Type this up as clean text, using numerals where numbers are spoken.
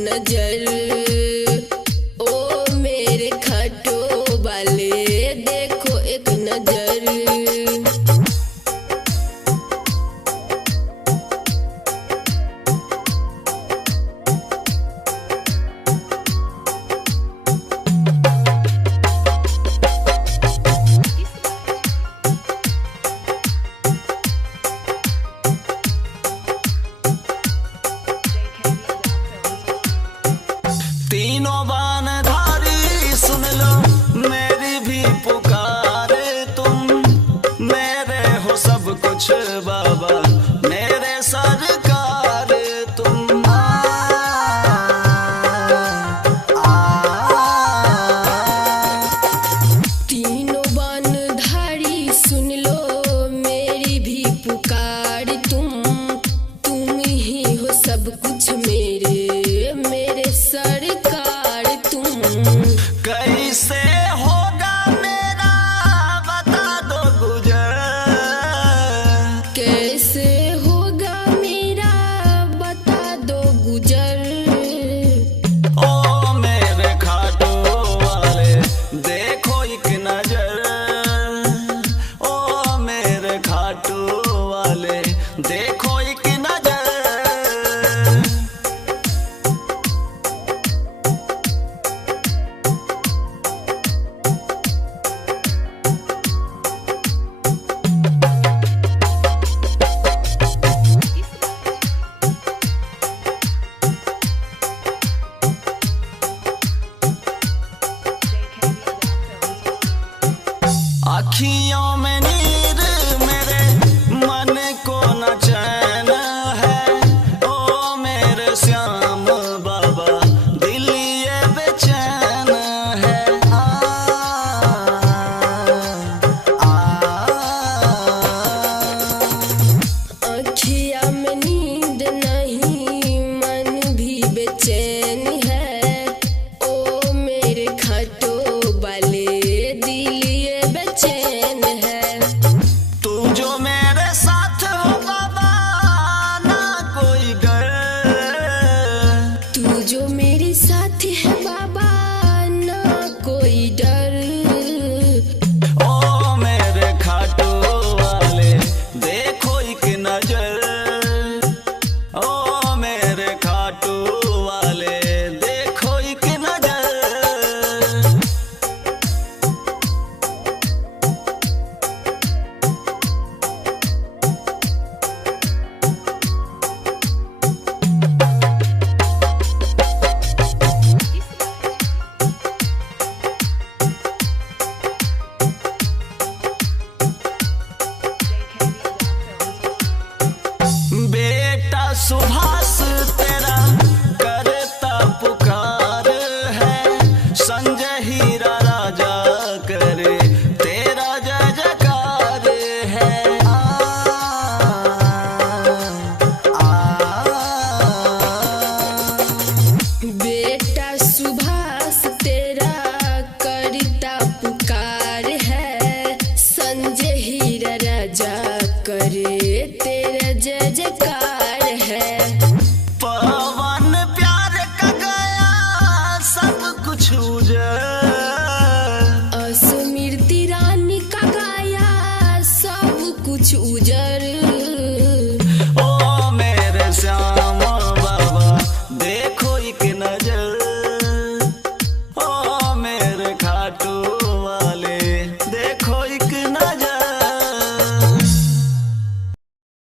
नजर। ओ मेरे खाटो वाले देखो एक नजर। तीनों बानधारी सुन लो मेरी भी पुकारे, तुम मेरे हो सब कुछ बाबा, मेरे सरकार तुम। तीनों बानधारी सुन लो मेरी भी पुकार, तुम ही हो सब कुछ मेरे, मेरे सरकार तुम। कैसे होगा मेरा बता दो गुजर, कैसे होगा मेरा बता दो गुजर। ओ मेरे खाटो वाले देखो एक नजर, ओ मेरे खाटो वाले देखो एक नजर। अखियों में नीर मेरे मन को न चैन है, ओ मेरे श्याम बाबा दिल ये बेचैन है। अखिया में नींद नहीं मन भी बेचैन है, ओ मेरे खाटो वाले दिल ये बेचैन है। तू जो मेरे साथ हो बाबा ना कोई डर, तू जो मेरे साथ है